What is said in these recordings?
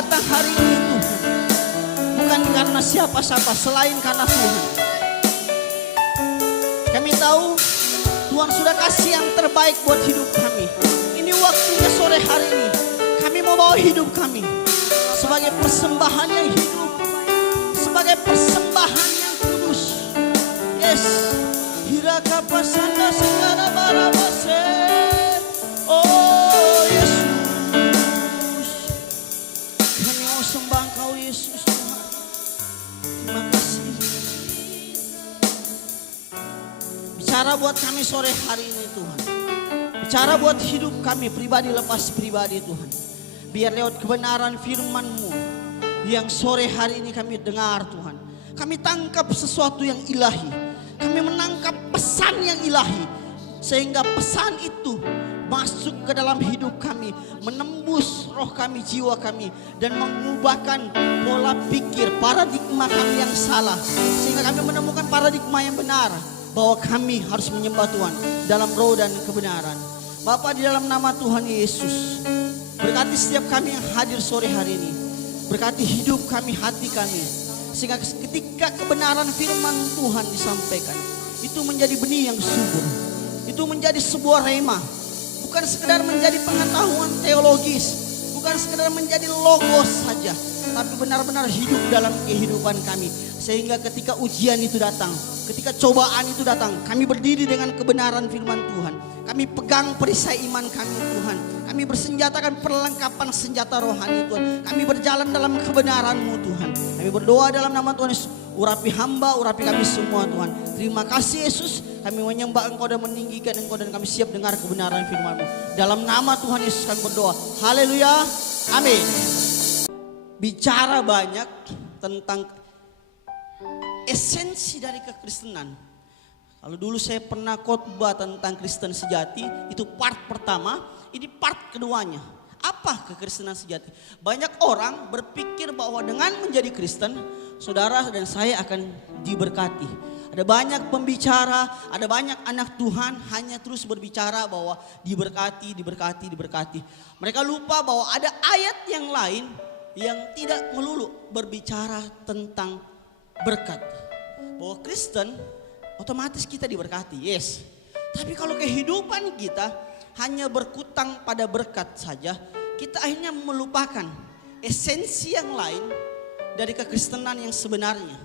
datang hari ini Tuhan, bukan karena siapa-siapa selain karena Tuhan. Kami tahu Tuhan sudah kasih yang terbaik buat hidup kami. Ini waktunya sore hari ini kami mau bawa hidup kami sebagai persembahan yang hidup, sebagai persembahan yang kudus. Yes, hiraka pasanda segala barabase. Oh Yesus, kami mau sembah Engkau Yesus Tuhan. Terima kasih. Bicara buat kami sore hari ini Tuhan. Bicara buat hidup kami pribadi lepas pribadi Tuhan. Biar lewat kebenaran firman-Mu yang sore hari ini kami dengar Tuhan. Kami tangkap sesuatu yang ilahi. Kami menangkap pesan yang ilahi. Sehingga pesan itu masuk ke dalam hidup kami. Menembus roh kami, jiwa kami. Dan mengubahkan pola pikir, paradigma kami yang salah. Sehingga kami menemukan paradigma yang benar. Bahwa kami harus menyembah Tuhan dalam roh dan kebenaran. Bapa, di dalam nama Tuhan Yesus, berkati setiap kami yang hadir sore hari ini. Berkati hidup kami, hati kami. Sehingga ketika kebenaran firman Tuhan disampaikan, itu menjadi benih yang subur. Itu menjadi sebuah rema. Bukan sekedar menjadi pengetahuan teologis. Bukan sekedar menjadi logos saja. Tapi benar-benar hidup dalam kehidupan kami. Sehingga ketika ujian itu datang, ketika cobaan itu datang, kami berdiri dengan kebenaran firman Tuhan. Kami pegang perisai iman kami Tuhan. Kami bersenjatakan perlengkapan senjata rohani Tuhan. Kami berjalan dalam kebenaran-Mu Tuhan. Kami berdoa dalam nama Tuhan Yesus. Urapi hamba, urapi kami semua Tuhan. Terima kasih Yesus. Kami menyembah Engkau dan meninggikan Engkau. Dan kami siap dengar kebenaran firman-Mu. Dalam nama Tuhan Yesus kami berdoa. Haleluya. Amin. Bicara banyak tentang esensi dari kekristenan. Kalau dulu saya pernah khotbah tentang Kristen sejati, itu part pertama, ini part keduanya. Apa kekristenan sejati? Banyak orang berpikir bahwa dengan menjadi Kristen, saudara dan saya akan diberkati. Ada banyak pembicara, ada banyak anak Tuhan hanya terus berbicara bahwa diberkati, diberkati, diberkati. Mereka lupa bahwa ada ayat yang lain yang tidak melulu berbicara tentang berkat. Bahwa Kristen otomatis kita diberkati, yes. Tapi kalau kehidupan kita hanya berkutang pada berkat saja, kita akhirnya melupakan esensi yang lain dari kekristenan yang sebenarnya.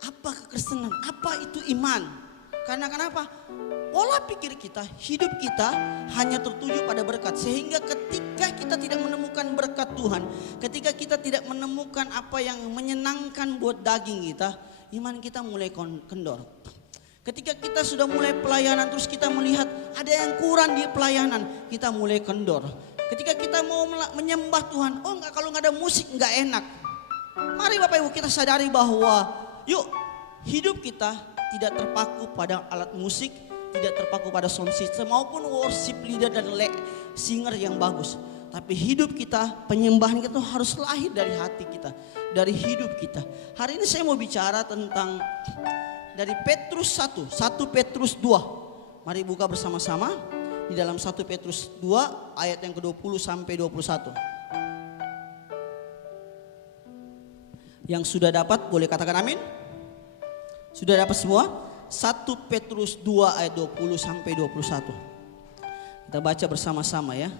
Apa kekristenan? Apa itu iman? Karena kenapa? Pola pikir kita, hidup kita hanya tertuju pada berkat. Sehingga ketika kita tidak menemukan berkat Tuhan, ketika kita tidak menemukan apa yang menyenangkan buat daging kita, iman kita mulai kendor. Ketika kita sudah mulai pelayanan terus kita melihat ada yang kurang di pelayanan, kita mulai kendor. Ketika kita mau menyembah Tuhan, oh enggak, kalau enggak ada musik enggak enak. Mari Bapak Ibu kita sadari bahwa yuk hidup kita tidak terpaku pada alat musik, tidak terpaku pada sound system maupun worship leader dan singer yang bagus. Tapi hidup kita, penyembahan kita harus lahir dari hati kita, dari hidup kita. Hari ini saya mau bicara tentang dari Petrus 1 Petrus 2. Mari buka bersama-sama di dalam 1 Petrus 2 ayat yang ke-20 sampai 21. Yang sudah dapat boleh katakan amin. Sudah dapat semua? 1 Petrus 2 ayat 20 sampai 21. Kita baca bersama-sama ya.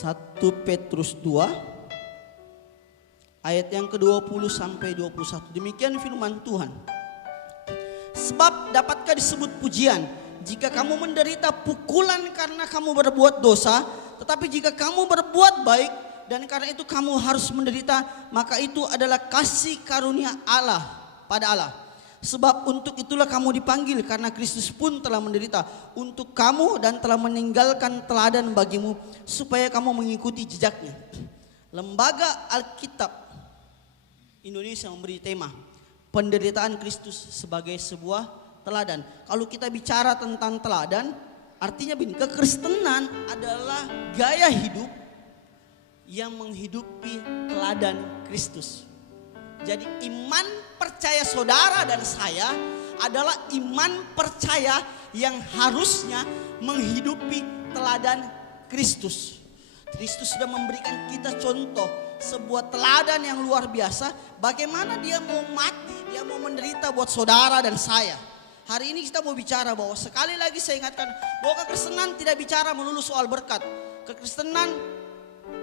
1 Petrus 2 ayat yang ke-20 sampai 21. Demikian firman Tuhan. Sebab dapatkah disebut pujian jika kamu menderita pukulan karena kamu berbuat dosa, tetapi jika kamu berbuat baik dan karena itu kamu harus menderita, maka itu adalah kasih karunia Allah pada Allah. Sebab untuk itulah kamu dipanggil, karena Kristus pun telah menderita untuk kamu dan telah meninggalkan teladan bagimu supaya kamu mengikuti jejaknya. Lembaga Alkitab Indonesia memberi tema penderitaan Kristus sebagai sebuah teladan. Kalau kita bicara tentang teladan, artinya begini, kekristenan adalah gaya hidup yang menghidupi teladan Kristus. Jadi iman percaya saudara dan saya adalah iman percaya yang harusnya menghidupi teladan Kristus. Kristus sudah memberikan kita contoh sebuah teladan yang luar biasa. Bagaimana dia mau mati, dia mau menderita buat saudara dan saya. Hari ini kita mau bicara bahwa sekali lagi saya ingatkan bahwa kekristenan tidak bicara melulu soal berkat. Kekristenan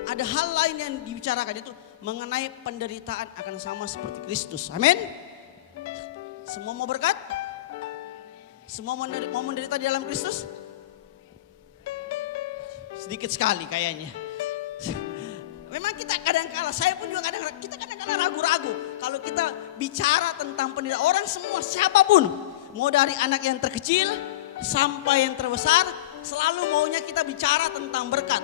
ada hal lain yang dibicarakan, itu mengenai penderitaan akan sama seperti Kristus. Amin. Semua mau berkat? Semua mau menderita di dalam Kristus? Sedikit sekali kayaknya. Memang kita kadang-kala, saya pun juga kadang-kala ragu-ragu. Kalau kita bicara tentang penderitaan, orang semua siapapun, mau dari anak yang terkecil sampai yang terbesar, selalu maunya kita bicara tentang berkat.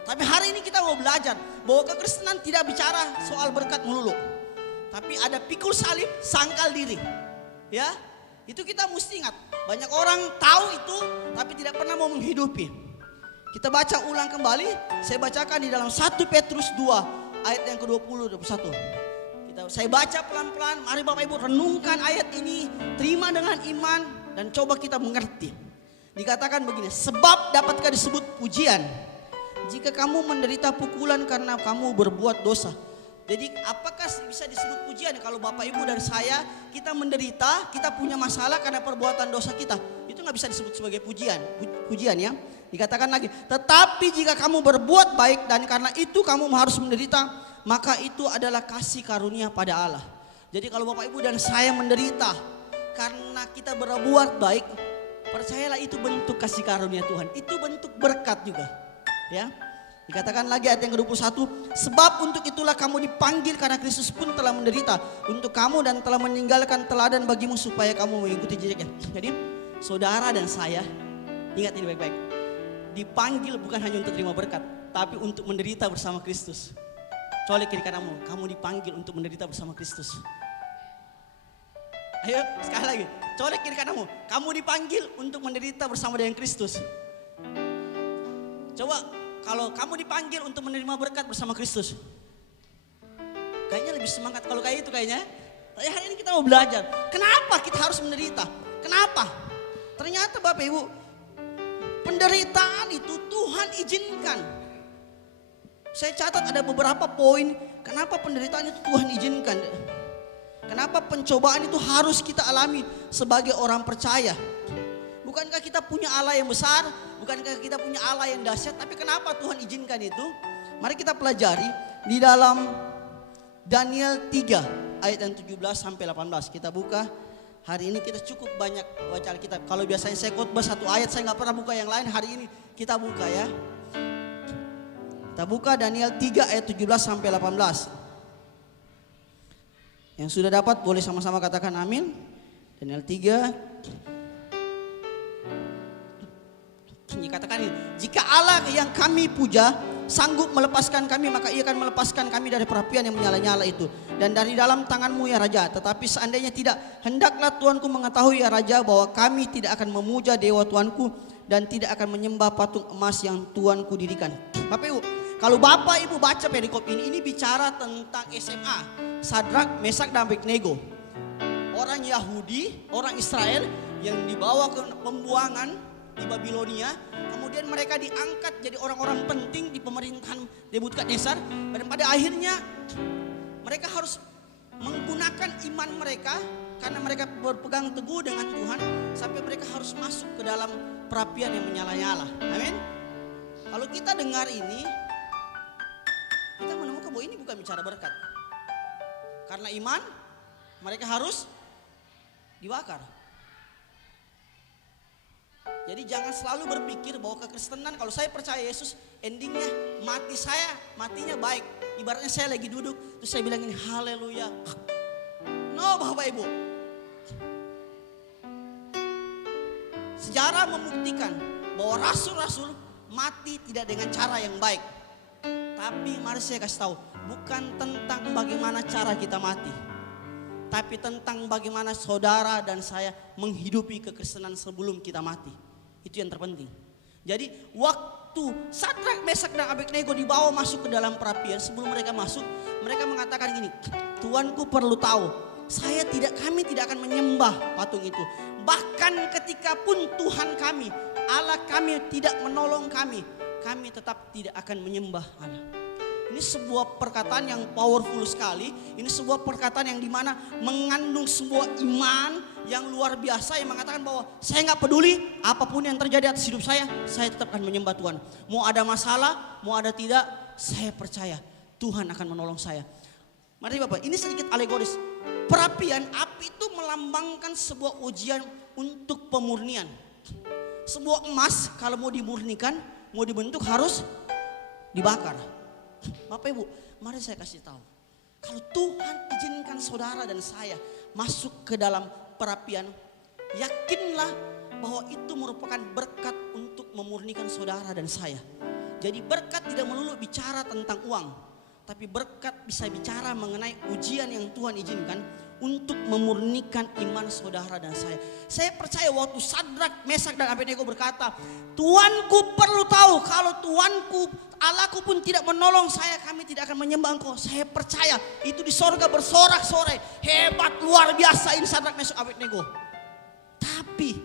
Tapi hari ini kita mau belajar bahwa kekristenan tidak bicara soal berkat melulu. Tapi ada pikul salib, sangkal diri. Ya, itu kita mesti ingat. Banyak orang tahu itu tapi tidak pernah mau menghidupi. Kita baca ulang kembali, saya bacakan di dalam 1 Petrus 2 ayat yang ke-20 21. Saya baca pelan-pelan, mari Bapak Ibu renungkan ayat ini, terima dengan iman dan coba kita mengerti. Dikatakan begini, sebab dapatkah disebut pujian jika kamu menderita pukulan karena kamu berbuat dosa. Jadi apakah bisa disebut pujian kalau Bapak Ibu dan saya kita menderita, kita punya masalah karena perbuatan dosa kita? Itu nggak bisa disebut sebagai pujian ya. Dikatakan lagi, tetapi jika kamu berbuat baik dan karena itu kamu harus menderita, maka itu adalah kasih karunia pada Allah. Jadi kalau Bapak Ibu dan saya menderita karena kita berbuat baik, percayalah itu bentuk kasih karunia Tuhan. Itu bentuk berkat juga. Ya, dikatakan lagi ayat yang ke-21, sebab untuk itulah kamu dipanggil karena Kristus pun telah menderita untuk kamu dan telah meninggalkan teladan bagimu supaya kamu mengikuti jejaknya. Jadi saudara dan saya, ingat ini baik-baik, dipanggil bukan hanya untuk terima berkat, tapi untuk menderita bersama Kristus. Colek kiri kananmu, kamu dipanggil untuk menderita bersama Kristus. Ayo sekali lagi, colek kiri kananmu, kamu dipanggil untuk menderita bersama dengan Kristus. Coba kalau kamu dipanggil untuk menerima berkat bersama Kristus, kayaknya lebih semangat kalau kayak itu kayaknya. Tapi hari ini kita mau belajar, kenapa kita harus menderita? Kenapa? Ternyata Bapak Ibu, penderitaan itu Tuhan izinkan. Saya catat ada beberapa poin kenapa penderitaan itu Tuhan izinkan. Kenapa pencobaan itu harus kita alami sebagai orang percaya. Bukankah kita punya Allah yang besar? Bukankah kita punya Allah yang dahsyat? Tapi kenapa Tuhan izinkan itu? Mari kita pelajari di dalam Daniel 3 ayat yang 17 sampai 18. Kita buka. Hari ini kita cukup banyak baca Alkitab. Kalau biasanya saya khotbah satu ayat, saya nggak pernah buka yang lain. Hari ini kita buka ya. Kita buka Daniel 3 ayat 17 sampai 18. Yang sudah dapat boleh sama-sama katakan amin. Daniel 3. Dikatakan ini, jika Allah yang kami puja sanggup melepaskan kami, maka ia akan melepaskan kami dari perapian yang menyala-nyala itu dan dari dalam tanganmu ya Raja. Tetapi seandainya tidak, hendaklah Tuanku mengetahui ya Raja bahwa kami tidak akan memuja dewa Tuanku dan tidak akan menyembah patung emas yang Tuanku dirikan. Bapak Ibu, kalau Bapak Ibu baca perikop ini bicara tentang SMA, Sadrak, Mesak dan Abednego. Orang Yahudi, orang Israel yang dibawa ke pembuangan di Babilonia, kemudian mereka diangkat jadi orang-orang penting di pemerintahan Nebukadnezar, dan pada akhirnya mereka harus menggunakan iman mereka karena mereka berpegang teguh dengan Tuhan sampai mereka harus masuk ke dalam perapian yang menyala-nyala. Amin. Kalau kita dengar ini, kita menemukan bahwa ini bukan bicara berkat. Karena iman mereka harus dibakar. Jadi jangan selalu berpikir bahwa kekristenan, kalau saya percaya Yesus, endingnya matinya baik. Ibaratnya saya lagi duduk terus saya bilang ini haleluya. No Bapak Ibu. Sejarah membuktikan bahwa rasul-rasul mati tidak dengan cara yang baik. Tapi mari saya kasih tahu, bukan tentang bagaimana cara kita mati, tapi tentang bagaimana saudara dan saya menghidupi kekristenan sebelum kita mati. Itu yang terpenting. Jadi waktu Sadrak, Mesak dan Abednego dibawa masuk ke dalam perapian, sebelum mereka masuk, mereka mengatakan gini, Tuanku perlu tahu, kami tidak akan menyembah patung itu. Bahkan ketika pun Tuhan kami, Allah kami tidak menolong kami tetap tidak akan menyembah Allah. Ini sebuah perkataan yang powerful sekali. Ini sebuah perkataan yang dimana mengandung sebuah iman yang luar biasa, yang mengatakan bahwa saya nggak peduli apapun yang terjadi atas hidup saya tetap akan menyembah Tuhan. Mau ada masalah, mau ada tidak, saya percaya Tuhan akan menolong saya. Mari Bapak, ini sedikit alegoris. Perapian api itu melambangkan sebuah ujian untuk pemurnian. Sebuah emas kalau mau dimurnikan, mau dibentuk harus dibakar. Bapak Ibu, mari saya kasih tahu. Kalau Tuhan izinkan saudara dan saya masuk ke dalam perapian, yakinlah bahwa itu merupakan berkat untuk memurnikan saudara dan saya. Jadi berkat tidak melulu bicara tentang uang, tapi berkat bisa bicara mengenai ujian yang Tuhan izinkan untuk memurnikan iman saudara dan saya. Saya percaya waktu Sadrak, Mesak dan Abednego berkata, Tuanku perlu tahu kalau Tuanku Allahku pun tidak menolong saya, kami tidak akan menyembah Engkau. Saya percaya itu di sorga bersorak-sorai, hebat luar biasa ini Sadrak, Mesak, Abednego. Tapi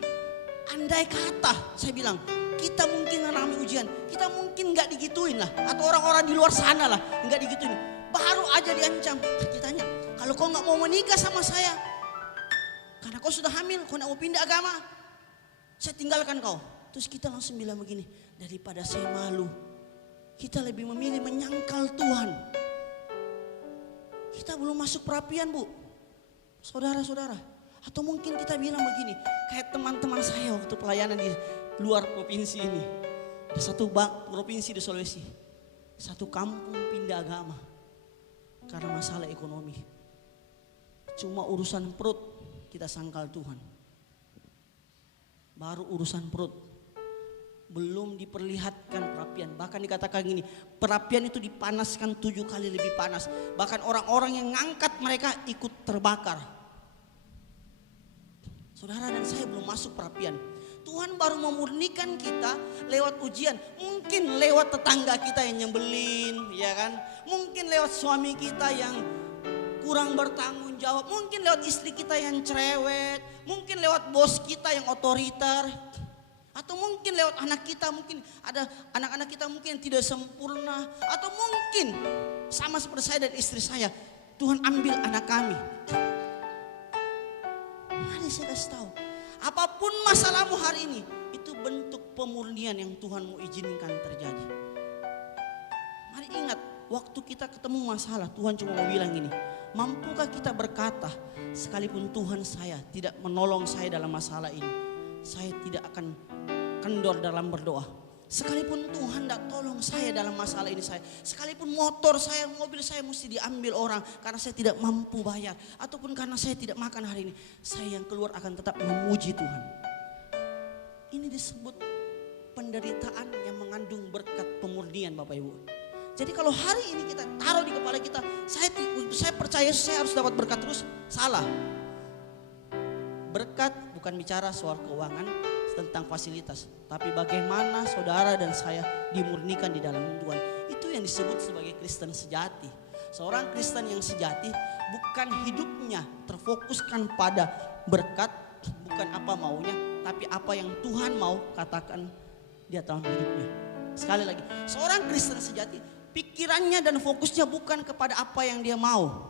andai kata saya bilang kita mungkin mengalami ujian, kita mungkin nggak digituin lah, atau orang-orang di luar sana lah nggak digituin, baru aja diancam. Ditanya, kalau kau nggak mau menikah sama saya, karena kau sudah hamil, kau nggak mau pindah agama, saya tinggalkan kau. Terus kita langsung bilang begini, daripada saya malu, kita lebih memilih menyangkal Tuhan. Kita belum masuk perapian, Bu, saudara-saudara. Atau mungkin kita bilang begini, kayak teman-teman saya waktu pelayanan di luar provinsi ini. Ada satu provinsi di Sulawesi, satu kampung pindah agama karena masalah ekonomi. Cuma urusan perut kita sangkal Tuhan. Baru urusan perut, belum diperlihatkan perapian. Bahkan dikatakan gini, perapian itu dipanaskan 7 kali lebih panas. Bahkan orang-orang yang ngangkat mereka ikut terbakar. Saudara dan saya belum masuk perapian. Tuhan baru memurnikan kita lewat ujian. Mungkin lewat tetangga kita yang nyebelin, ya kan? Mungkin lewat suami kita yang kurang bertanggung jawab. Mungkin lewat istri kita yang cerewet. Mungkin lewat bos kita yang otoriter. Atau mungkin lewat anak kita, mungkin ada anak-anak kita mungkin tidak sempurna. Atau mungkin sama seperti saya dan istri saya, Tuhan ambil anak kami. Mari saya kasih tahu, apapun masalahmu hari ini, itu bentuk pemurnian yang Tuhan mau izinkan terjadi. Mari ingat, waktu kita ketemu masalah, Tuhan cuma mau bilang gini, mampukah kita berkata, sekalipun Tuhan saya tidak menolong saya dalam masalah ini, saya tidak akan kendor dalam berdoa. Sekalipun Tuhan tidak tolong saya dalam masalah ini saya, sekalipun motor saya, mobil saya mesti diambil orang karena saya tidak mampu bayar, ataupun karena saya tidak makan hari ini, saya yang keluar akan tetap memuji Tuhan. Ini disebut penderitaan yang mengandung berkat pemurnian, Bapak Ibu. Jadi kalau hari ini kita taruh di kepala kita, saya percaya saya harus dapat berkat terus, salah. Berkat bukan bicara soal keuangan, tentang fasilitas, tapi bagaimana saudara dan saya dimurnikan di dalam Tuhan. Itu yang disebut sebagai Kristen sejati. Seorang Kristen yang sejati bukan hidupnya terfokuskan pada berkat, bukan apa maunya, tapi apa yang Tuhan mau katakan di dalam hidupnya. Sekali lagi, seorang Kristen sejati pikirannya dan fokusnya bukan kepada apa yang dia mau,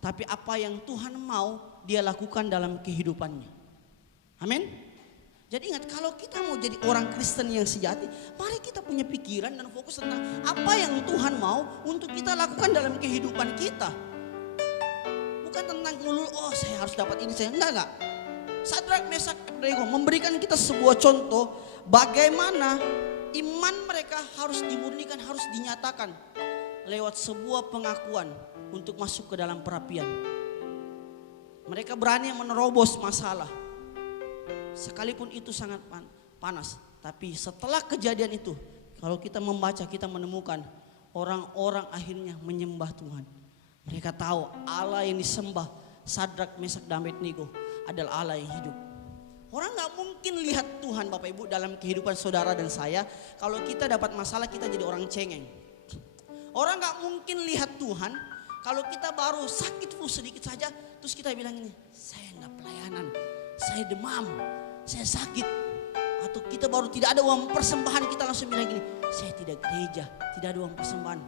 tapi apa yang Tuhan mau dia lakukan dalam kehidupannya. Amin. Jadi ingat, kalau kita mau jadi orang Kristen yang sejati, mari kita punya pikiran dan fokus tentang apa yang Tuhan mau untuk kita lakukan dalam kehidupan kita. Bukan tentang melulu, oh saya harus dapat ini, saya enggak. Sadrak, Mesak, Abednego memberikan kita sebuah contoh bagaimana iman mereka harus dimurnikan, harus dinyatakan lewat sebuah pengakuan untuk masuk ke dalam perapian. Mereka berani menerobos masalah. Sekalipun itu sangat panas, tapi setelah kejadian itu, kalau kita membaca, kita menemukan orang-orang akhirnya menyembah Tuhan. Mereka tahu Allah yang disembah Sadrak, Mesak, dan Abednego adalah Allah yang hidup. Orang gak mungkin lihat Tuhan, Bapak Ibu, dalam kehidupan saudara dan saya. Kalau kita dapat masalah, kita jadi orang cengeng. Orang gak mungkin lihat Tuhan kalau kita baru sakit flu sedikit saja, terus kita bilang ini, saya gak pelayanan, saya demam, saya sakit. Atau kita baru tidak ada uang persembahan, kita langsung bilang gini, saya tidak gereja, tidak ada uang persembahan.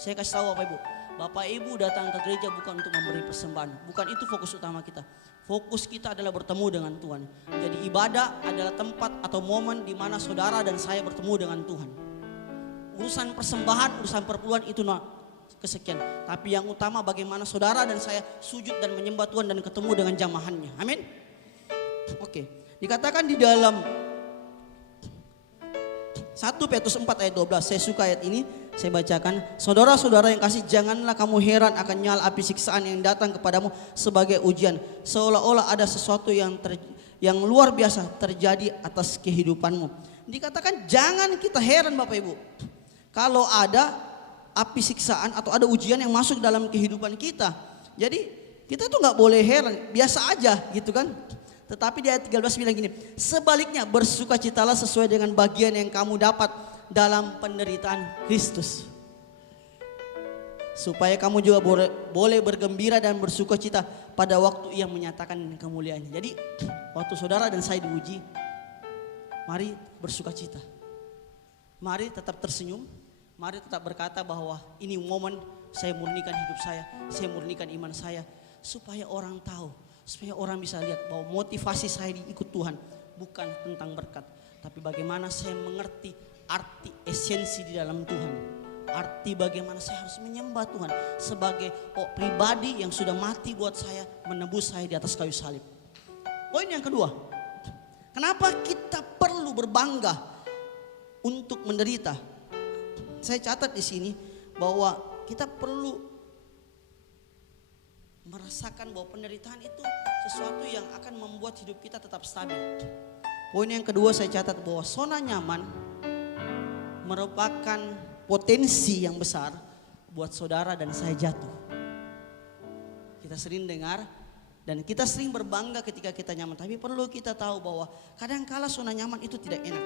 Saya kasih tahu Bapak Ibu, Bapak Ibu datang ke gereja bukan untuk memberi persembahan, bukan itu fokus utama kita. Fokus kita adalah bertemu dengan Tuhan. Jadi ibadah adalah tempat atau momen di mana saudara dan saya bertemu dengan Tuhan. Urusan persembahan, urusan perpuluhan itu kesekian. Tapi yang utama bagaimana saudara dan saya sujud dan menyembah Tuhan dan ketemu dengan jamahannya. Amin. Oke, dikatakan di dalam 1 Petrus 4 ayat 12, saya suka ayat ini, saya bacakan. Saudara-saudara yang kasih, janganlah kamu heran akan nyala api siksaan yang datang kepadamu sebagai ujian, seolah-olah ada sesuatu yang luar biasa terjadi atas kehidupanmu. Dikatakan jangan kita heran Bapak Ibu, kalau ada api siksaan atau ada ujian yang masuk dalam kehidupan kita. Jadi kita tuh nggak boleh heran, biasa aja gitu kan. Tetapi di ayat 13 bilang gini, sebaliknya bersukacitalah sesuai dengan bagian yang kamu dapat dalam penderitaan Kristus. Supaya kamu juga boleh bergembira dan bersukacita pada waktu Ia menyatakan kemuliaannya. Jadi waktu saudara dan saya diuji, mari bersukacita. Mari tetap tersenyum, mari tetap berkata bahwa ini momen saya murnikan hidup saya murnikan iman saya. Supaya orang tahu, supaya orang bisa lihat bahwa motivasi saya ikut Tuhan bukan tentang berkat, tapi bagaimana saya mengerti arti esensi di dalam Tuhan. Arti bagaimana saya harus menyembah Tuhan sebagai pribadi yang sudah mati buat saya, menebus saya di atas kayu salib. Poin yang kedua, kenapa kita perlu berbangga untuk menderita? Saya catat di sini bahwa kita perlu merasakan bahwa penderitaan itu sesuatu yang akan membuat hidup kita tetap stabil. Poin yang kedua saya catat bahwa zona nyaman merupakan potensi yang besar buat saudara dan saya jatuh. Kita sering dengar dan kita sering berbangga ketika kita nyaman, tapi perlu kita tahu bahwa kadangkala zona nyaman itu tidak enak.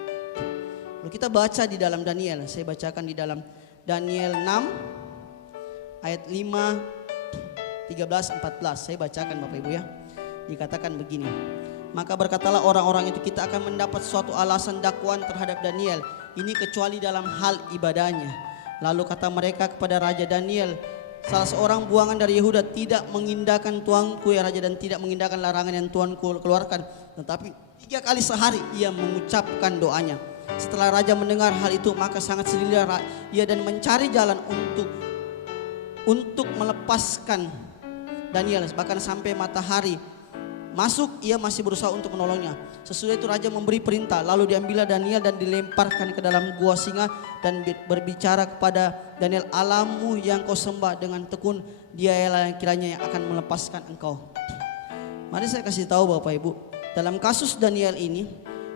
Lalu kita baca di dalam Daniel, saya bacakan di dalam Daniel 6 ayat 5, 13, 14. Saya bacakan Bapak Ibu ya. Dikatakan begini, maka berkatalah orang-orang itu, kita akan mendapat suatu alasan dakwaan terhadap Daniel ini kecuali dalam hal ibadahnya. Lalu kata mereka kepada Raja Daniel, salah seorang buangan dari Yehuda tidak mengindahkan tuanku ya Raja, dan tidak mengindahkan larangan yang tuanku keluarkan, tetapi 3 kali sehari ia mengucapkan doanya. Setelah Raja mendengar hal itu, maka sangat sedihlah ia dan mencari jalan untuk melepaskan Daniel. Bahkan sampai matahari masuk ia masih berusaha untuk menolongnya. Sesudah itu Raja memberi perintah, lalu diambillah Daniel dan dilemparkan ke dalam gua singa, dan berbicara kepada Daniel, Allahmu yang kau sembah dengan tekun, Dialah yang kiranya yang akan melepaskan engkau. Mari saya kasih tahu Bapak Ibu, dalam kasus Daniel ini,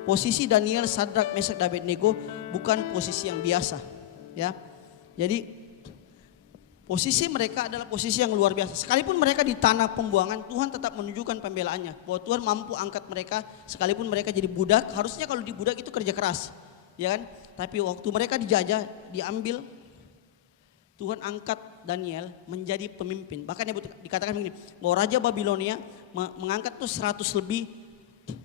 posisi Daniel, Sadrak, Mesak, dan Abednego bukan posisi yang biasa ya. Jadi posisi mereka adalah posisi yang luar biasa. Sekalipun mereka di tanah pembuangan, Tuhan tetap menunjukkan pembelaannya. Bahwa Tuhan mampu angkat mereka sekalipun mereka jadi budak. Harusnya kalau di budak itu kerja keras, ya kan? Tapi waktu mereka dijajah, diambil, Tuhan angkat Daniel menjadi pemimpin. Bahkan dikatakan begini, bahwa Raja Babilonia mengangkat tuh 100 lebih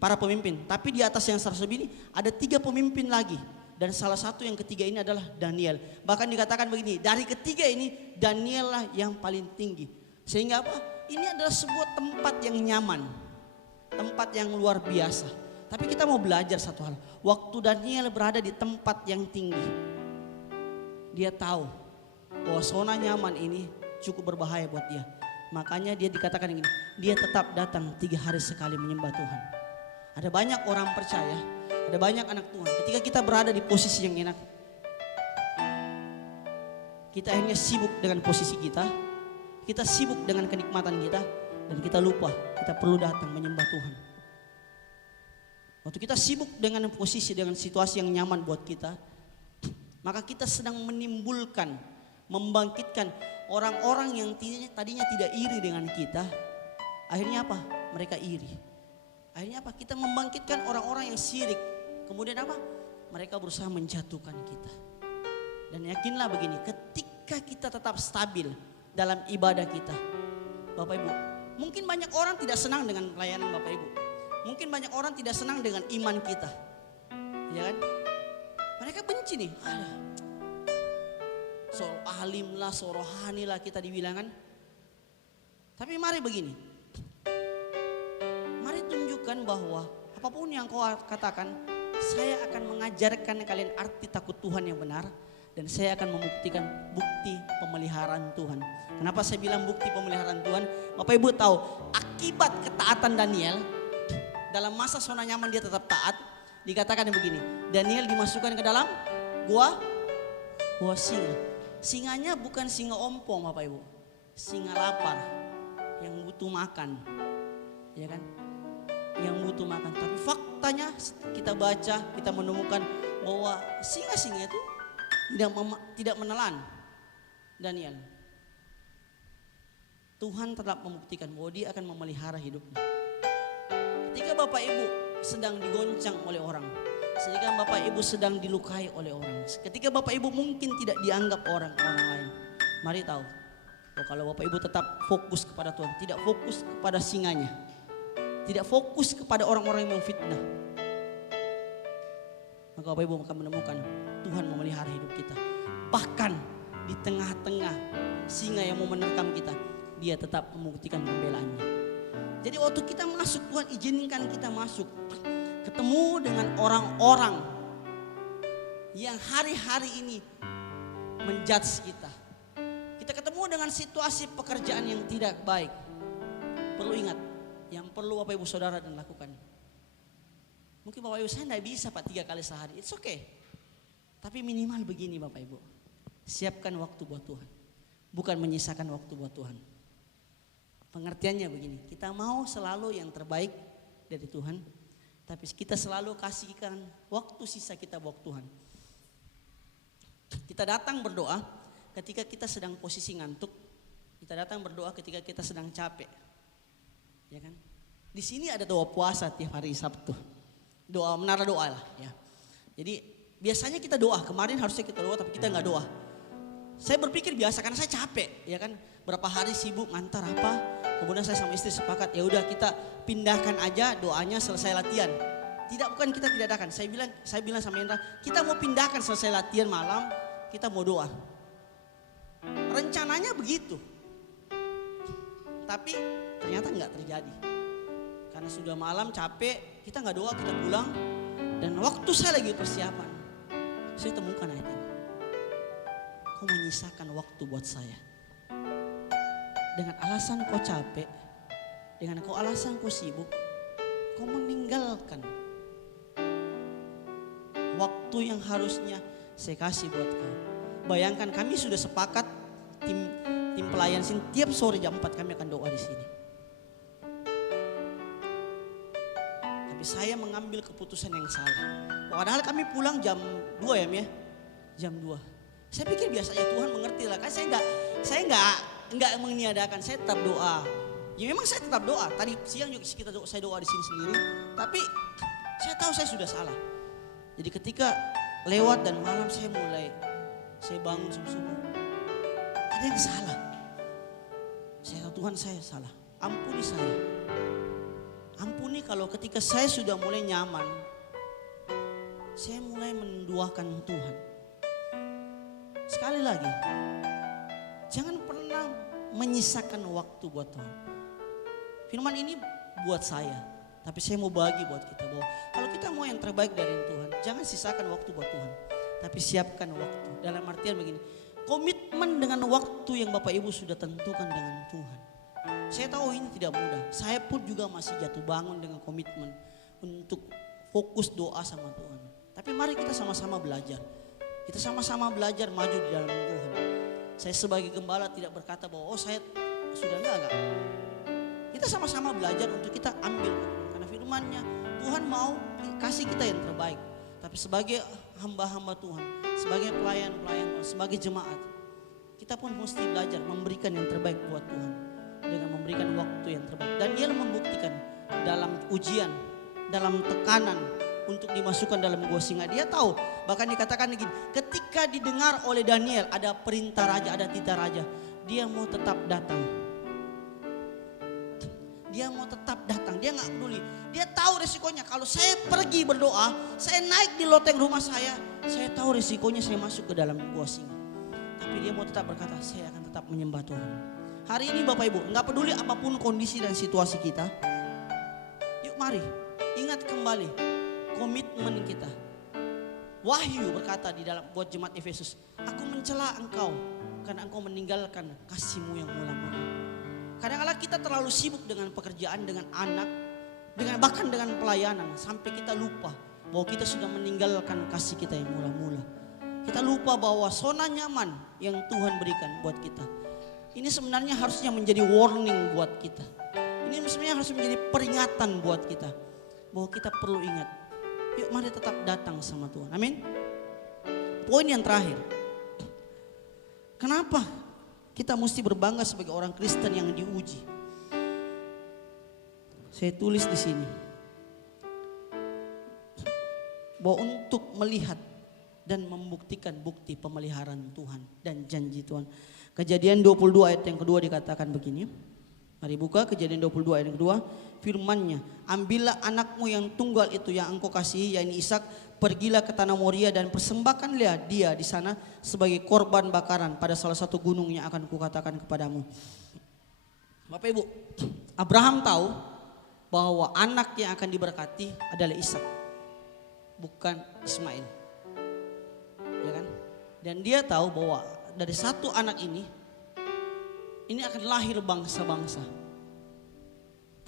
para pemimpin. Tapi di atas yang 100 lebih ini ada 3 pemimpin lagi. Dan salah satu yang ketiga ini adalah Daniel. Bahkan dikatakan begini, dari ketiga ini Daniel lah yang paling tinggi. Sehingga apa? Ini adalah sebuah tempat yang nyaman, tempat yang luar biasa. Tapi kita mau belajar satu hal. Waktu Daniel berada di tempat yang tinggi, dia tahu bahwa zona nyaman ini cukup berbahaya buat dia. Makanya dia dikatakan begini, dia tetap datang 3 hari sekali menyembah Tuhan. Ada banyak orang percaya, ada banyak anak Tuhan, ketika kita berada di posisi yang enak, kita akhirnya sibuk dengan posisi kita sibuk dengan kenikmatan kita, dan kita lupa kita perlu datang menyembah Tuhan. Waktu kita sibuk dengan posisi, dengan situasi yang nyaman buat kita, maka kita sedang menimbulkan, membangkitkan orang-orang yang tadinya tidak iri dengan kita. Akhirnya apa? Mereka iri. Akhirnya apa? Kita membangkitkan orang-orang yang syirik. Kemudian apa? Mereka berusaha menjatuhkan kita. Dan yakinlah begini, ketika kita tetap stabil dalam ibadah kita, Bapak Ibu, mungkin banyak orang tidak senang dengan pelayanan Bapak Ibu. Mungkin banyak orang tidak senang dengan iman kita, ya kan? Mereka benci nih, seorang alim lah, seorang rohani lah kita dibilang kan. Tapi mari begini, mari tunjukkan bahwa apapun yang kau katakan, saya akan mengajarkan kalian arti takut Tuhan yang benar. Dan saya akan membuktikan bukti pemeliharaan Tuhan. Kenapa saya bilang bukti pemeliharaan Tuhan? Bapak Ibu tahu akibat ketaatan Daniel, dalam masa zona nyaman dia tetap taat. Dikatakan begini, Daniel dimasukkan ke dalam gua singa. Singanya bukan singa ompong Bapak Ibu, singa lapar yang butuh makan, ya kan? Yang butuh makan. Tapi faktanya kita baca, kita menemukan bahwa singa-singa itu tidak menelan Daniel. Tuhan tetap membuktikan bahwa dia akan memelihara hidupnya. Ketika Bapak Ibu sedang digoncang oleh orang, ketika Bapak Ibu sedang dilukai oleh orang, ketika Bapak Ibu mungkin tidak dianggap orang lain, mari tahu bahwa kalau Bapak Ibu tetap fokus kepada Tuhan, tidak fokus kepada singanya, tidak fokus kepada orang-orang yang memfitnah, maka Bapak Ibu akan menemukan Tuhan memelihara hidup kita. Bahkan di tengah-tengah singa yang mau menerkam kita, dia tetap membuktikan pembelaannya. Jadi waktu kita masuk, Tuhan izinkan kita masuk, ketemu dengan orang-orang yang hari-hari ini menjudge kita. Kita ketemu dengan situasi pekerjaan yang tidak baik. Perlu ingat, yang perlu Bapak Ibu Saudara dan lakukan. Mungkin Bapak Ibu, saya tidak bisa Pak 3 kali sehari, it's okay. Tapi minimal begini Bapak Ibu, siapkan waktu buat Tuhan, bukan menyisakan waktu buat Tuhan. Pengertiannya begini, kita mau selalu yang terbaik dari Tuhan, tapi kita selalu kasihkan waktu sisa kita buat Tuhan. Kita datang berdoa ketika kita sedang posisi ngantuk, kita datang berdoa ketika kita sedang capek, ya kan? Di sini ada doa puasa tiap hari Sabtu, doa menara doa lah ya. Jadi biasanya kita doa, kemarin harusnya kita doa tapi kita nggak doa. Saya berpikir biasa karena saya capek, ya kan. Berapa hari sibuk ngantar apa, kemudian saya sama istri sepakat ya udah kita pindahkan aja doanya selesai latihan. Bukan kita tidak adakan. Saya bilang sama Indra, kita mau pindahkan selesai latihan malam, kita mau doa. Rencananya begitu, tapi ternyata nggak terjadi. Karena sudah malam capek, kita nggak doa, kita pulang. Dan waktu saya lagi persiapan, saya temukan ayat ini. Kau menyisakan waktu buat saya. Dengan alasan kau capek, dengan alasan kau sibuk, kau meninggalkan waktu yang harusnya saya kasih buat kau. Bayangkan kami sudah sepakat tim pelayan sini tiap sore jam 4 kami akan doa di sini. Tapi saya mengambil keputusan yang salah. Padahal kami pulang jam 2 ya Mia? Jam 2. Saya pikir biasanya Tuhan mengerti lah, kan saya enggak meniadakan, saya tetap doa. Ya memang saya tetap doa. Tadi siang juga saya doa di sini sendiri, tapi saya tahu saya sudah salah. Jadi ketika lewat dan malam saya bangun subuh-subuh, ada yang salah. Saya tahu Tuhan saya salah, ampuni saya. Ampuni kalau ketika saya sudah mulai nyaman, saya mulai menduakan Tuhan. Sekali lagi, jangan pernah menyisakan waktu buat Tuhan. Firman ini buat saya, tapi saya mau bagi buat kita bahwa kalau kita mau yang terbaik dari Tuhan, jangan sisakan waktu buat Tuhan, tapi siapkan waktu. Dalam artian begini, komitmen dengan waktu yang Bapak Ibu sudah tentukan dengan Tuhan. Saya tahu ini tidak mudah, saya pun juga masih jatuh bangun dengan komitmen untuk fokus doa sama Tuhan. Tapi mari kita sama-sama belajar. Kita sama-sama belajar maju di dalam Tuhan. Saya sebagai gembala tidak berkata bahwa saya sudah enggak. Kita sama-sama belajar untuk kita ambil. Karena firman-Nya Tuhan mau kasih kita yang terbaik. Tapi sebagai hamba-hamba Tuhan, sebagai pelayan-pelayan Tuhan, sebagai jemaat, kita pun mesti belajar memberikan yang terbaik buat Tuhan. Dengan memberikan waktu yang terbaik. Daniel membuktikan dalam ujian, dalam tekanan, untuk dimasukkan dalam gua singa. Dia tahu, bahkan dikatakan begini, ketika didengar oleh Daniel ada perintah raja, ada titah raja, dia mau tetap datang. Dia mau tetap datang, dia gak peduli. Dia tahu resikonya, kalau saya pergi berdoa, saya naik di loteng rumah saya tahu resikonya saya masuk ke dalam gua singa. Tapi Tapi dia mau tetap berkata, saya akan tetap menyembah Tuhan. Hari ini Bapak Ibu, nggak peduli apapun kondisi dan situasi kita, yuk mari ingat kembali komitmen kita. Wahyu berkata di dalam buat jemaat Efesus, aku mencela engkau karena engkau meninggalkan kasihmu yang mula-mula. Kadang-kadang kita terlalu sibuk dengan pekerjaan, dengan anak, bahkan dengan pelayanan, sampai kita lupa bahwa kita sudah meninggalkan kasih kita yang mula-mula. Kita lupa bahwa zona nyaman yang Tuhan berikan buat kita, ini sebenarnya harusnya menjadi warning buat kita. Ini sebenarnya harus menjadi peringatan buat kita bahwa kita perlu ingat. Yuk mari tetap datang sama Tuhan. Amin. Poin yang terakhir, kenapa kita mesti berbangga sebagai orang Kristen yang diuji? Saya tulis di sini bahwa untuk melihat dan membuktikan bukti pemeliharaan Tuhan dan janji Tuhan. Kejadian 22 ayat yang kedua dikatakan begini. Mari buka Kejadian 22 ayat yang kedua. Firman-Nya, ambillah anakmu yang tunggal itu yang engkau kasihi, yaitu Ishak, pergilah ke tanah Moria dan persembahkanlah dia di sana sebagai korban bakaran pada salah satu gunung yang akan kukatakan kepadamu. Bapak Ibu, Abraham tahu bahwa anak yang akan diberkati adalah Ishak, bukan Ismail. Ya kan? Dan dia tahu bahwa dari satu anak ini akan lahir bangsa-bangsa.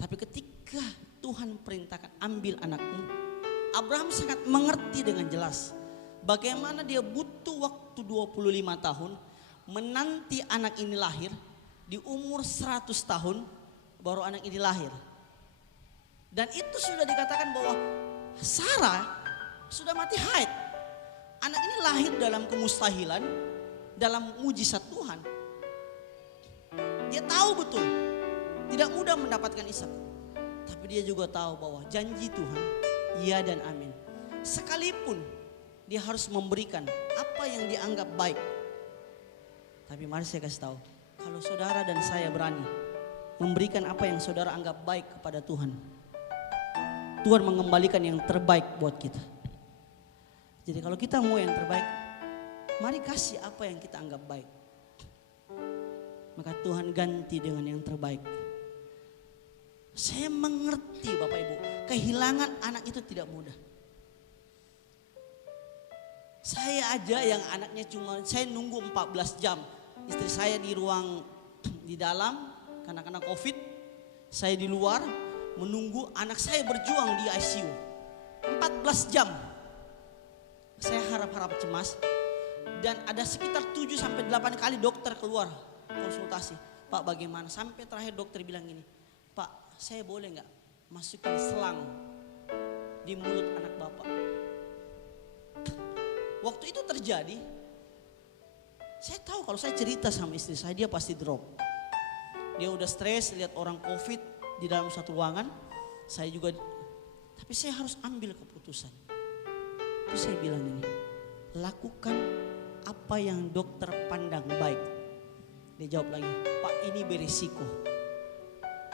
Tapi ketika Tuhan perintahkan ambil anakmu, Abraham sangat mengerti dengan jelas bagaimana dia butuh waktu 25 tahun menanti anak ini lahir. Di umur 100 tahun baru anak ini lahir. Dan itu sudah dikatakan bahwa Sarah sudah mati haid. Anak ini lahir dalam kemustahilan, dalam mujizat Tuhan. Dia tahu betul tidak mudah mendapatkan Ishak. Tapi dia juga tahu bahwa janji Tuhan iya dan amin. Sekalipun dia harus memberikan apa yang dianggap baik. Tapi mari saya kasih tahu, kalau saudara dan saya berani memberikan apa yang saudara anggap baik kepada Tuhan, Tuhan mengembalikan yang terbaik buat kita. Jadi kalau kita mau yang terbaik, mari kasih apa yang kita anggap baik. Maka Tuhan ganti dengan yang terbaik. Saya mengerti Bapak Ibu, kehilangan anak itu tidak mudah. Saya aja yang anaknya saya nunggu 14 jam. Istri saya di ruang di dalam karena COVID. Saya di luar menunggu anak saya berjuang di ICU. 14 jam. Saya harap-harap cemas. Dan ada sekitar 7-8 kali dokter keluar konsultasi. Pak bagaimana? Sampai terakhir dokter bilang gini, Pak saya boleh gak masukin selang di mulut anak Bapak? Waktu itu terjadi, saya tahu kalau saya cerita sama istri saya dia pasti drop. Dia udah stres lihat orang COVID di dalam satu ruangan. Saya juga, tapi saya harus ambil keputusan. Terus saya bilang ini, lakukan apa yang dokter pandang baik. Dia jawab lagi, Pak ini berisiko.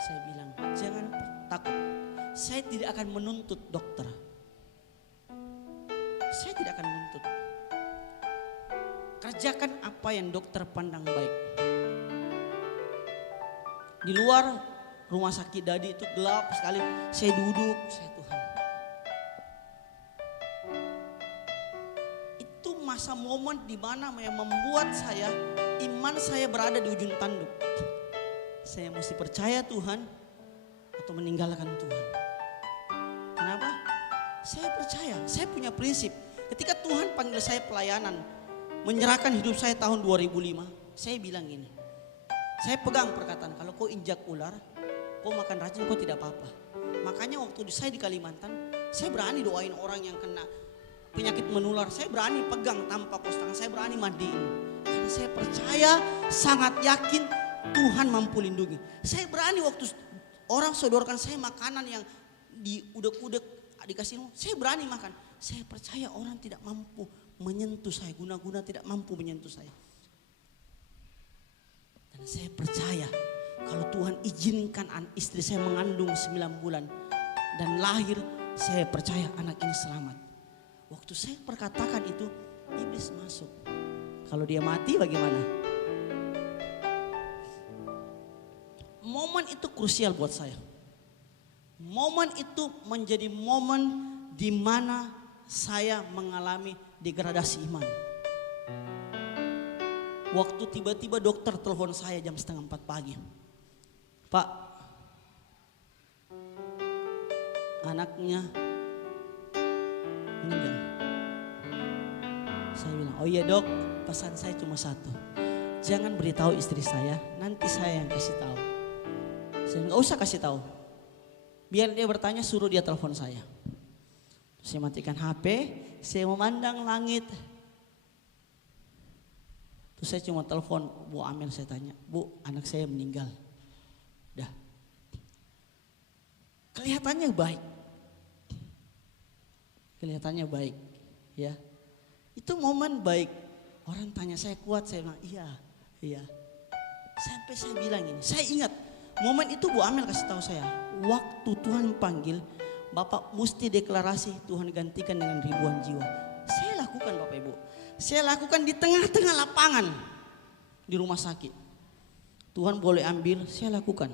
Saya bilang, jangan takut. Saya tidak akan menuntut dokter. Saya tidak akan menuntut. Kerjakan apa yang dokter pandang baik. Di luar rumah sakit Dadi itu gelap sekali. Saya duduk, saya Tuhan. Itu masa momen di mana yang membuat saya, iman saya berada di ujung tanduk. Saya mesti percaya Tuhan atau meninggalkan Tuhan. Kenapa? Saya percaya, saya punya prinsip. Ketika Tuhan panggil saya pelayanan, menyerahkan hidup saya tahun 2005, saya bilang gini, saya pegang perkataan, kalau kau injak ular, kau makan racun, kau tidak apa-apa. Makanya waktu saya di Kalimantan, saya berani doain orang yang kena penyakit menular. Saya berani pegang tanpa kos tangan, saya berani mandiin. Karena saya percaya, sangat yakin Tuhan mampu lindungi. Saya berani waktu orang sodorkan saya makanan yang diudek-udek dikasih, saya berani makan. Saya percaya orang tidak mampu menyentuh saya, guna-guna tidak mampu menyentuh saya. Dan saya percaya kalau Tuhan izinkan istri saya mengandung 9 bulan dan lahir, saya percaya anak ini selamat. Waktu saya perkatakan itu, iblis masuk. Kalau dia mati bagaimana? Momen itu krusial buat saya. Momen itu menjadi momen di mana saya mengalami degradasi iman. Waktu tiba-tiba dokter telepon saya jam 3:30 pagi. Pak, anaknya meninggal. Saya bilang, oh iya dok, pesan saya cuma satu. Jangan beritahu istri saya, nanti saya yang kasih tahu. Saya nggak usah kasih tahu. Biar dia bertanya, suruh dia telepon saya. Saya matikan HP, saya memandang langit. Terus saya cuma telepon Bu Amel, saya tanya, Bu, anak saya meninggal. Dah. Kelihatannya baik. Kelihatannya baik, ya. Itu momen baik. Orang tanya saya kuat, saya bilang iya. Sampai saya bilang ini, saya ingat momen itu Bu Amel kasih tahu saya, waktu Tuhan panggil, Bapak mesti deklarasi Tuhan gantikan dengan ribuan jiwa. Saya lakukan Bapak Ibu. Saya lakukan di tengah-tengah lapangan di rumah sakit. Tuhan boleh ambil, saya lakukan.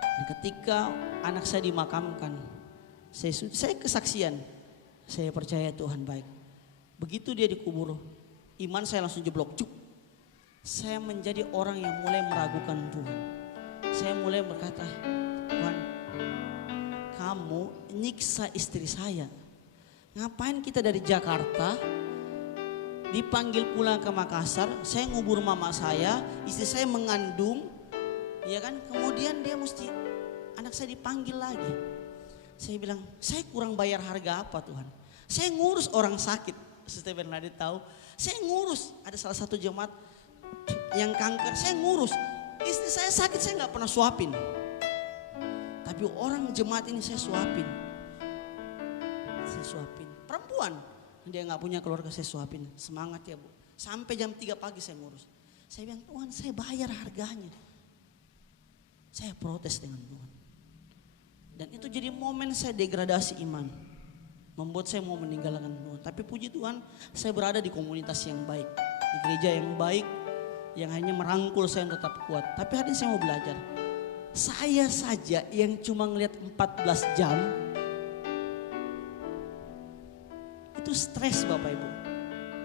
Dan ketika anak saya dimakamkan, saya kesaksian, saya percaya Tuhan baik. Begitu dia dikubur, iman saya langsung jeblok. Cuk. Saya menjadi orang yang mulai meragukan Tuhan. Saya mulai berkata, Tuhan, kamu nyiksa istri saya. Ngapain kita dari Jakarta dipanggil pulang ke Makassar, saya ngubur mama saya, istri saya mengandung, ya kan? Kemudian dia mesti, anak saya dipanggil lagi. Saya bilang, saya kurang bayar harga apa Tuhan? Saya ngurus orang sakit, Sister Bernadette tahu. Saya ngurus, ada salah satu jemaat yang kanker, saya ngurus. Istri saya sakit, saya nggak pernah suapin. Tapi orang jemaat ini saya suapin. Saya suapin. Perempuan, dia nggak punya keluarga, saya suapin. Semangat ya Bu. Sampai jam 3 pagi saya ngurus. Saya bilang, Tuhan saya bayar harganya. Saya protes dengan Tuhan. Dan itu jadi momen saya degradasi iman. Membuat saya mau meninggalkan Tuhan. Tapi puji Tuhan, saya berada di komunitas yang baik. Di gereja yang baik, yang hanya merangkul saya untuk tetap kuat. Tapi hari ini saya mau belajar. Saya saja yang cuma ngelihat 14 jam, itu stres Bapak Ibu.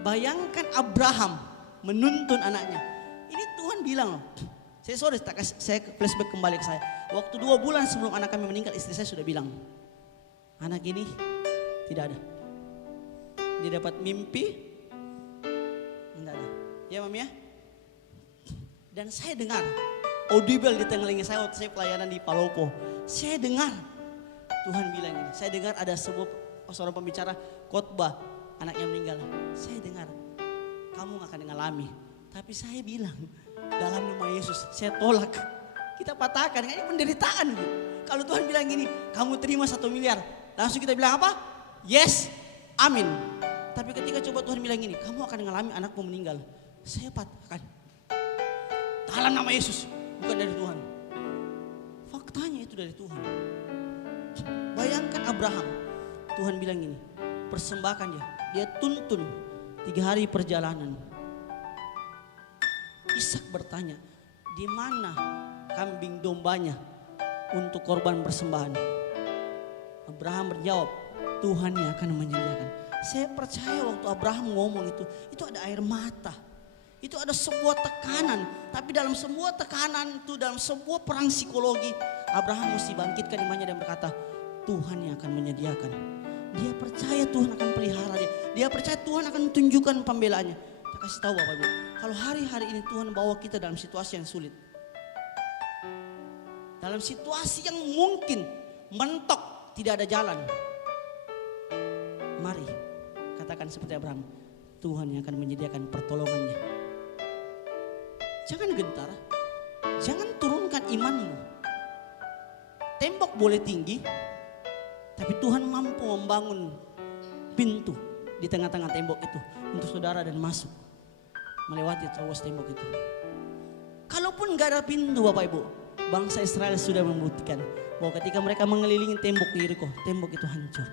Bayangkan Abraham menuntun anaknya. Ini Tuhan bilang loh. Saya flashback kembali ke saya. Waktu 2 bulan sebelum anak kami meninggal, istri saya sudah bilang, anak ini tidak ada. Dia dapat mimpi, tidak ada. Ya Mami ya. Dan saya dengar audible di telinga saya waktu saya pelayanan di Palopo. Saya dengar Tuhan bilang ini. Saya dengar ada seorang pembicara khotbah anaknya meninggal. Saya dengar kamu gak akan mengalami. Tapi saya bilang dalam nama Yesus saya tolak. Kita patahkan, ini penderitaan. Kalau Tuhan bilang gini, kamu terima 1 miliar. Langsung kita bilang apa? Yes, amin. Tapi ketika coba Tuhan bilang gini, kamu akan mengalami anakmu meninggal. Saya patahkan. Dalam nama Yesus, bukan dari Tuhan. Faktanya itu dari Tuhan. Bayangkan Abraham, Tuhan bilang gini, persembahkan dia. Dia tuntun 3 hari perjalanan. Ishak bertanya, di mana kambing dombanya untuk korban persembahan? Abraham berjawab, Tuhan yang akan menyediakan. Saya percaya waktu Abraham ngomong itu ada air mata. Itu ada sebuah tekanan. Tapi dalam sebuah tekanan itu, dalam sebuah perang psikologi, Abraham mesti bangkitkan imannya dan berkata, Tuhan yang akan menyediakan. Dia percaya Tuhan akan pelihara dia. Dia percaya Tuhan akan tunjukkan pembelaannya. Saya kasih tahu Bapak Ibu, kalau hari-hari ini Tuhan bawa kita dalam situasi yang sulit, dalam situasi yang mungkin mentok, tidak ada jalan, mari katakan seperti Abraham, Tuhan yang akan menyediakan pertolongannya. Jangan gentar, jangan turunkan imanmu. Tembok boleh tinggi, tapi Tuhan mampu membangun pintu di tengah-tengah tembok itu untuk saudara dan masuk melewati terowos tembok itu. Kalaupun gak ada pintu Bapak Ibu, bangsa Israel sudah membuktikan bahwa ketika mereka mengelilingi tembok Yeriko, tembok itu hancur.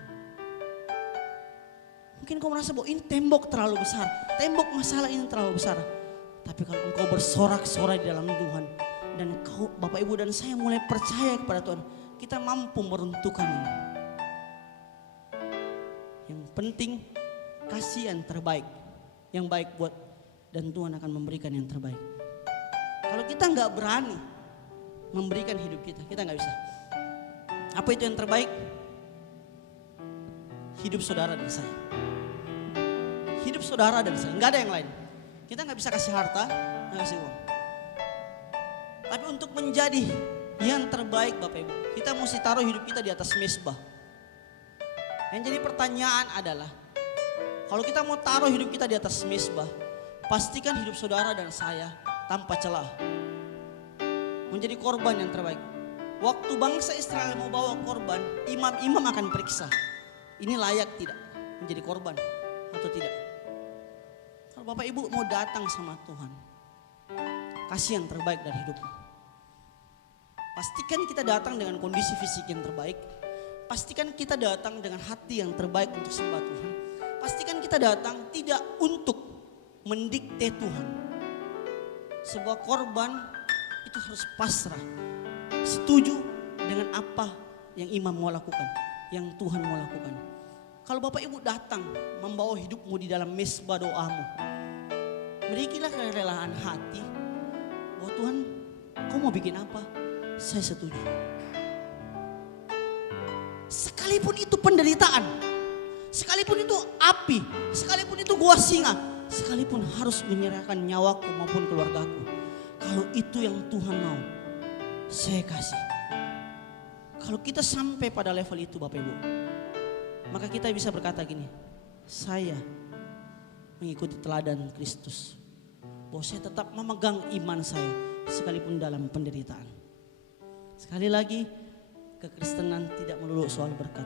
Mungkin kau merasa bahwa ini tembok terlalu besar, tembok masalah ini terlalu besar. Tapi kalau engkau bersorak-sorai di dalam Tuhan, dan kau, Bapak Ibu dan saya mulai percaya kepada Tuhan, kita mampu meruntuhkan ini. Yang penting kasih yang terbaik, yang baik buat, dan Tuhan akan memberikan yang terbaik. Kalau kita nggak berani memberikan hidup kita nggak bisa. Apa itu yang terbaik? Hidup saudara dan saya. Hidup saudara dan saya, nggak ada yang lain. Kita nggak bisa kasih harta, nggak kasih uang. Tapi untuk menjadi yang terbaik Bapak Ibu, kita mesti taruh hidup kita di atas mezbah. Yang jadi pertanyaan adalah, kalau kita mau taruh hidup kita di atas mezbah, pastikan hidup saudara dan saya tanpa celah menjadi korban yang terbaik. Waktu bangsa Israel mau bawa korban, imam-imam akan periksa, ini layak tidak menjadi korban atau tidak. Kalau Bapak Ibu mau datang sama Tuhan, kasih yang terbaik dari hidupmu. Pastikan kita datang dengan kondisi fisik yang terbaik. Pastikan kita datang dengan hati yang terbaik untuk sembah Tuhan. Pastikan kita datang tidak untuk mendikte Tuhan. Sebuah korban itu harus pasrah, setuju dengan apa yang imam mau lakukan, yang Tuhan mau lakukan. Kalau Bapak Ibu datang membawa hidupmu di dalam mezbah doamu, berikilah kerelaan hati bahwa Tuhan, kau mau bikin apa? Saya setuju. Sekalipun itu penderitaan, sekalipun itu api, sekalipun itu gua singa, sekalipun harus menyerahkan nyawaku maupun keluargaku. Kalau itu yang Tuhan mau, saya kasih. Kalau kita sampai pada level itu Bapak Ibu, maka kita bisa berkata gini, saya mengikuti teladan Kristus. Bahwa saya tetap memegang iman saya sekalipun dalam penderitaan. Sekali lagi, kekristenan tidak melulu soal berkat.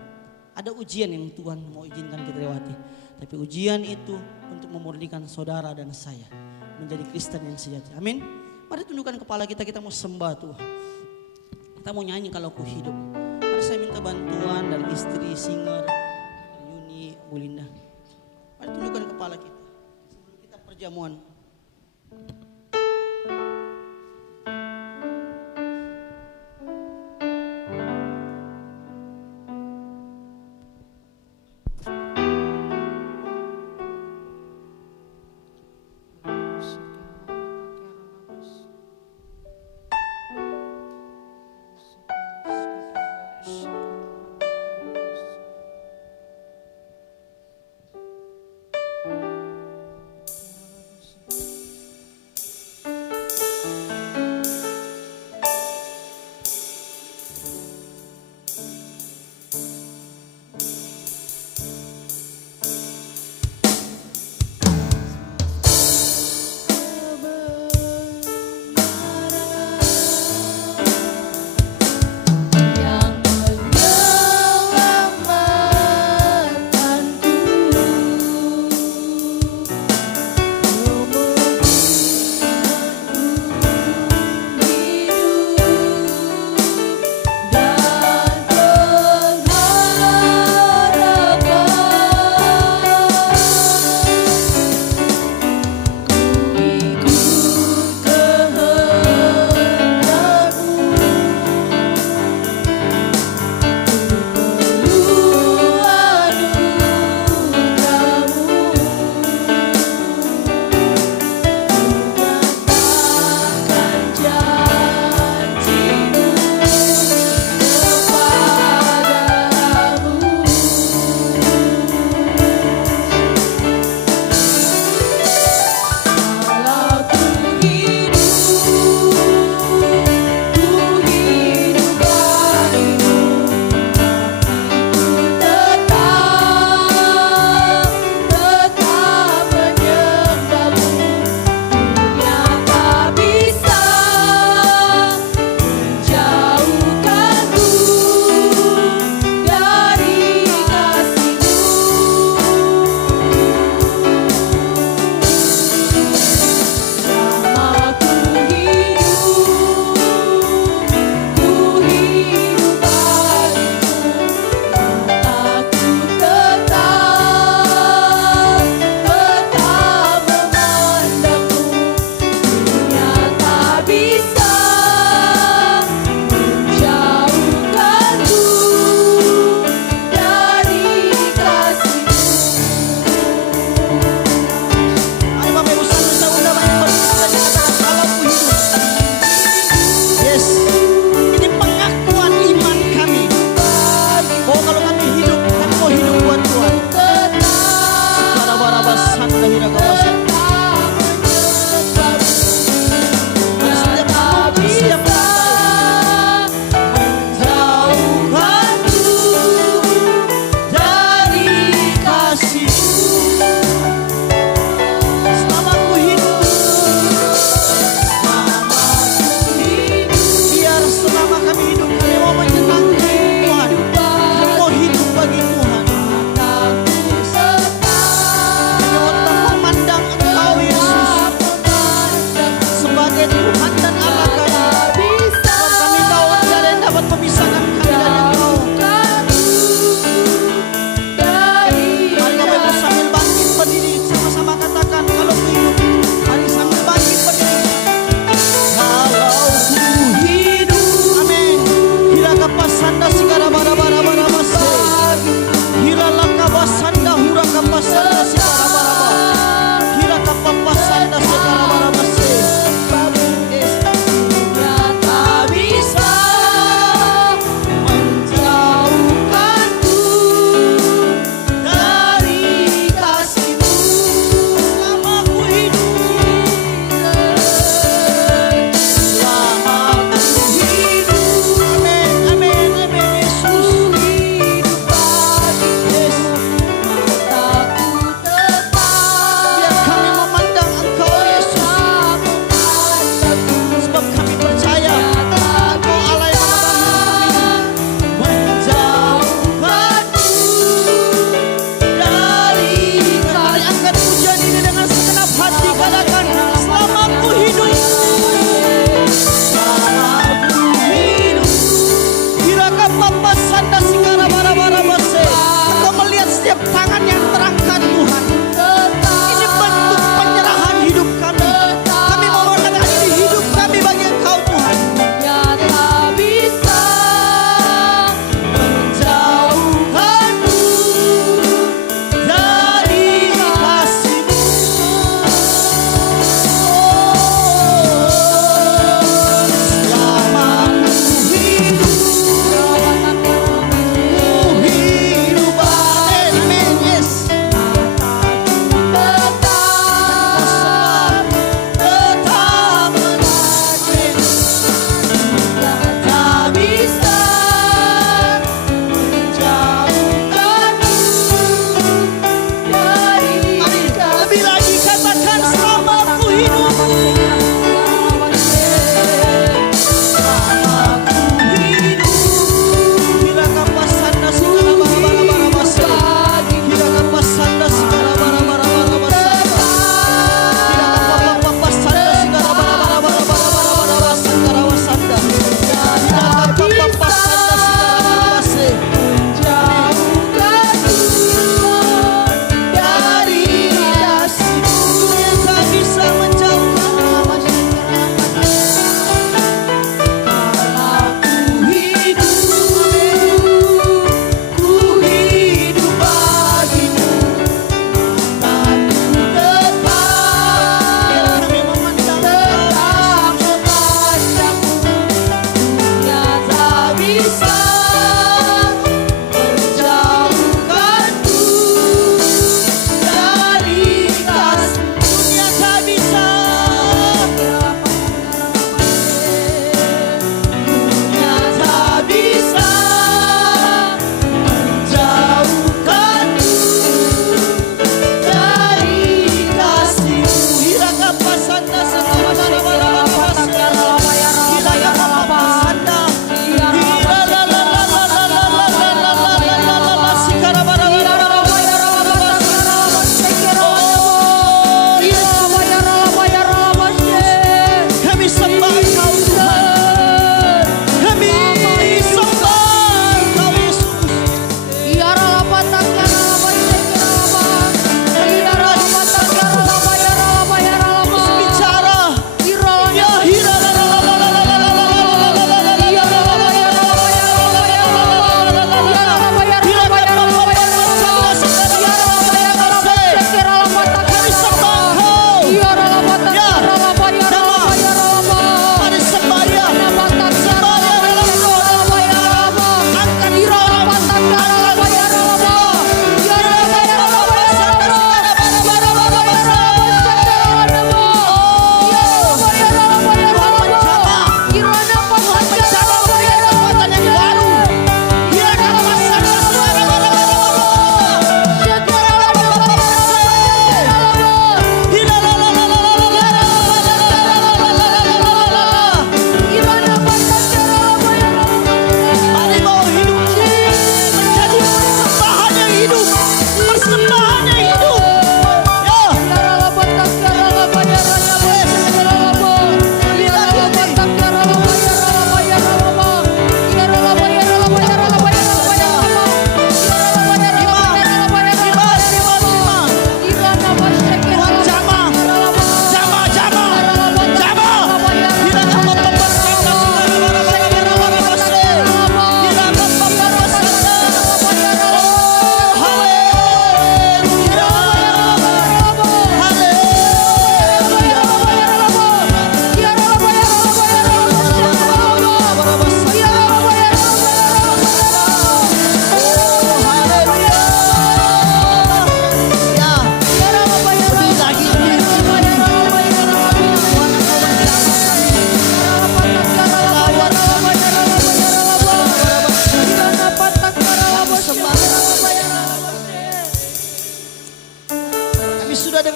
Ada ujian yang Tuhan mau izinkan kita lewati. Tapi ujian itu untuk memurnikan saudara dan saya menjadi Kristen yang sejati. Amin. Mari tundukkan kepala kita, kita mau sembah Tuhan. Kita mau nyanyi kalau ku hidup. Mari saya minta bantuan dari istri singer, Yuni, Bu Linda. Mari tundukkan kepala kita sebelum kita perjamuan.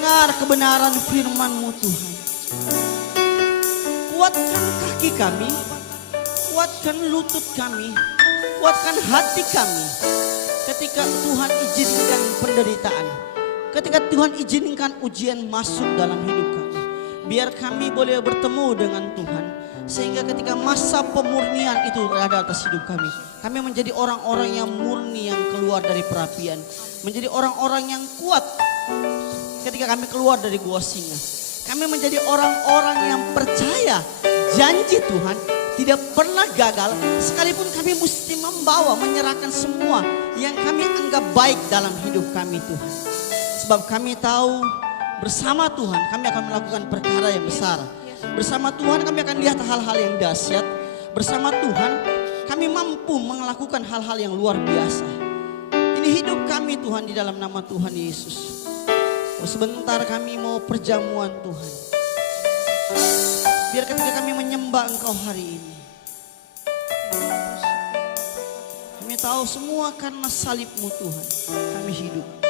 mendengar kebenaran firman-Mu Tuhan. Kuatkan kaki kami, kuatkan lutut kami, kuatkan hati kami. Ketika Tuhan izinkan penderitaan, ketika Tuhan izinkan ujian masuk dalam hidup kami, biar kami boleh bertemu dengan Tuhan. Sehingga ketika masa pemurnian itu ada atas hidup kami menjadi orang-orang yang murni, yang keluar dari perapian, menjadi orang-orang yang kuat. Ketika kami keluar dari gua singa, kami menjadi orang-orang yang percaya janji Tuhan tidak pernah gagal, sekalipun kami mesti membawa, menyerahkan semua yang kami anggap baik dalam hidup kami Tuhan. Sebab kami tahu bersama Tuhan kami akan melakukan perkara yang besar. Bersama Tuhan kami akan lihat hal-hal yang dahsyat. Bersama Tuhan kami mampu melakukan hal-hal yang luar biasa. Ini hidup kami Tuhan, di dalam nama Tuhan Yesus. Sebentar kami mau perjamuan Tuhan. Biar ketika kami menyembah Engkau hari ini, kami tahu semua karena salib-Mu Tuhan kami hidup.